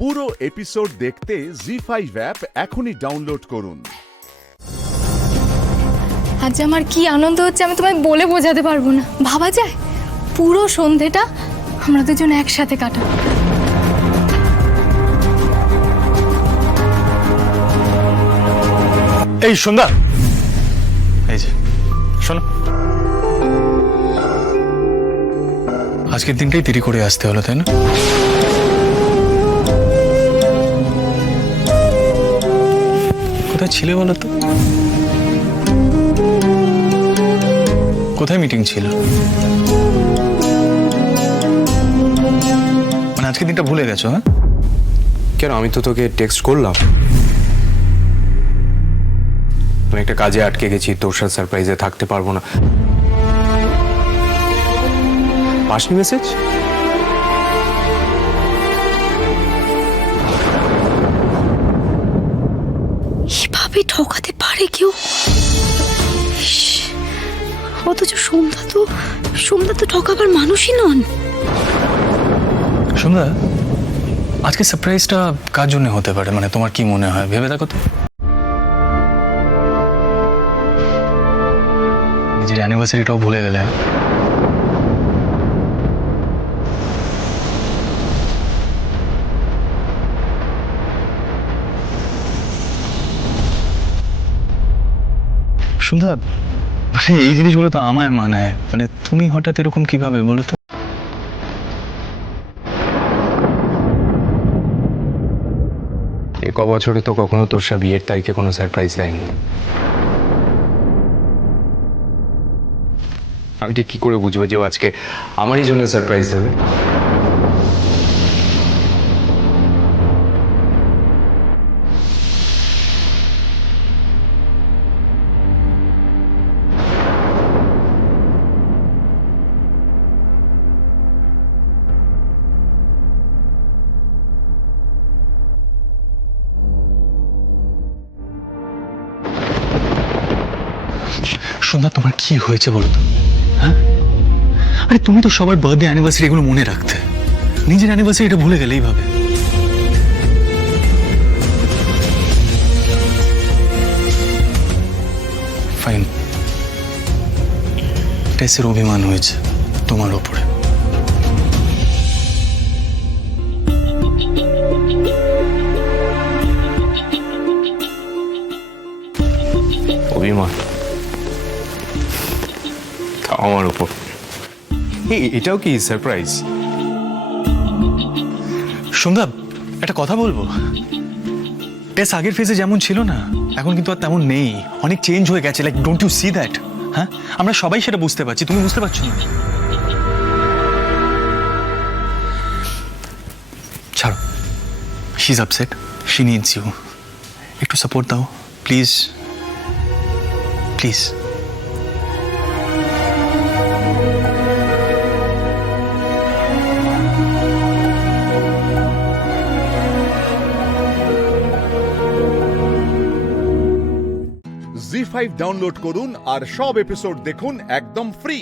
পুরো এপিসোড দেখতে জি5 অ্যাপ এখনই ডাউনলোড করুন। আজ আমার কি আনন্দ হচ্ছে আমি তোমায় বলে বোঝাতে পারবো না। ভাবা যায় পুরো সন্ধেটা আমরা দুজন একসাথে কাটাবো। এই সন্ধ্যা, এই যে শোনো, আজকের দিনটাই দেরি করে আসতে হলো, তাই না? কোথায় ছিলে বলো তো? কোথায় মিটিং ছিল? মানে আজকের দিনটা ভুলে গেছো? হ্যাঁ, কেন? আমি তো তোকে টেক্সট করলাম। আমি একটা কাজে আটকে গেছি, তোর সাথে সারপ্রাইজে থাকতে পারবো না। পাসনি মেসেজ? এভাবে ঠকাতে পারে কেউ? ইস, অথচ সন্ধ্যা তো ঠকাবার মানুষই নন। সন্ধ্যা, আজকে সারপ্রাইজটা কার জন্য হতে পারে? মানে তোমার কি মনে হয়, ভেবে দেখো তো। নিজের অ্যানিভার্সারিটাও ভুলে গেলে। সন্ধ্যা, মানে এই জিনিসগুলো তো আমায় মানায়। মানে তুমি হঠাৎ এরকম কিভাবে বলো তো? এ ক বছরে তো কখনো তোর সাথে বিয়ের তারিখে কোনো সারপ্রাইজ দেয়নি। আমি ঠিক কি করে বুঝবো যে ও আজকে আমারই জন্য সারপ্রাইজ দেবে? সন্ধ্যা, তোমার কি হয়েছে বলো তো? হ্যাঁ, আরে তুমি তো সবার বার্থডে অ্যানিভার্সারি এগুলো মনে রাখতে, নিজের অ্যানিভার্সারি এটা ভুলে গেলে এইভাবে? ফাইন, টেসের অভিমান হয়েছে তোমার ওপরে। অভিমান আমার উপর? এটাও কি সারপ্রাইজ? সন্ধ্যা, একটা কথা বলবো। টেস আগের ফেজে যেমন ছিল না, এখন কিন্তু আর তেমন নেই। অনেক চেঞ্জ হয়ে গেছে। Like, don't you see that? হ্যাঁ, আমরা সবাই সেটা বুঝতে পারছি, তুমি বুঝতে পারছো না? ছাড়ো, she is upset, she needs you. একটু সাপোর্ট দাও প্লিজ, প্লিজ। জি5 ডাউনলোড করুন আর সব এপিসোড দেখুন একদম ফ্রি।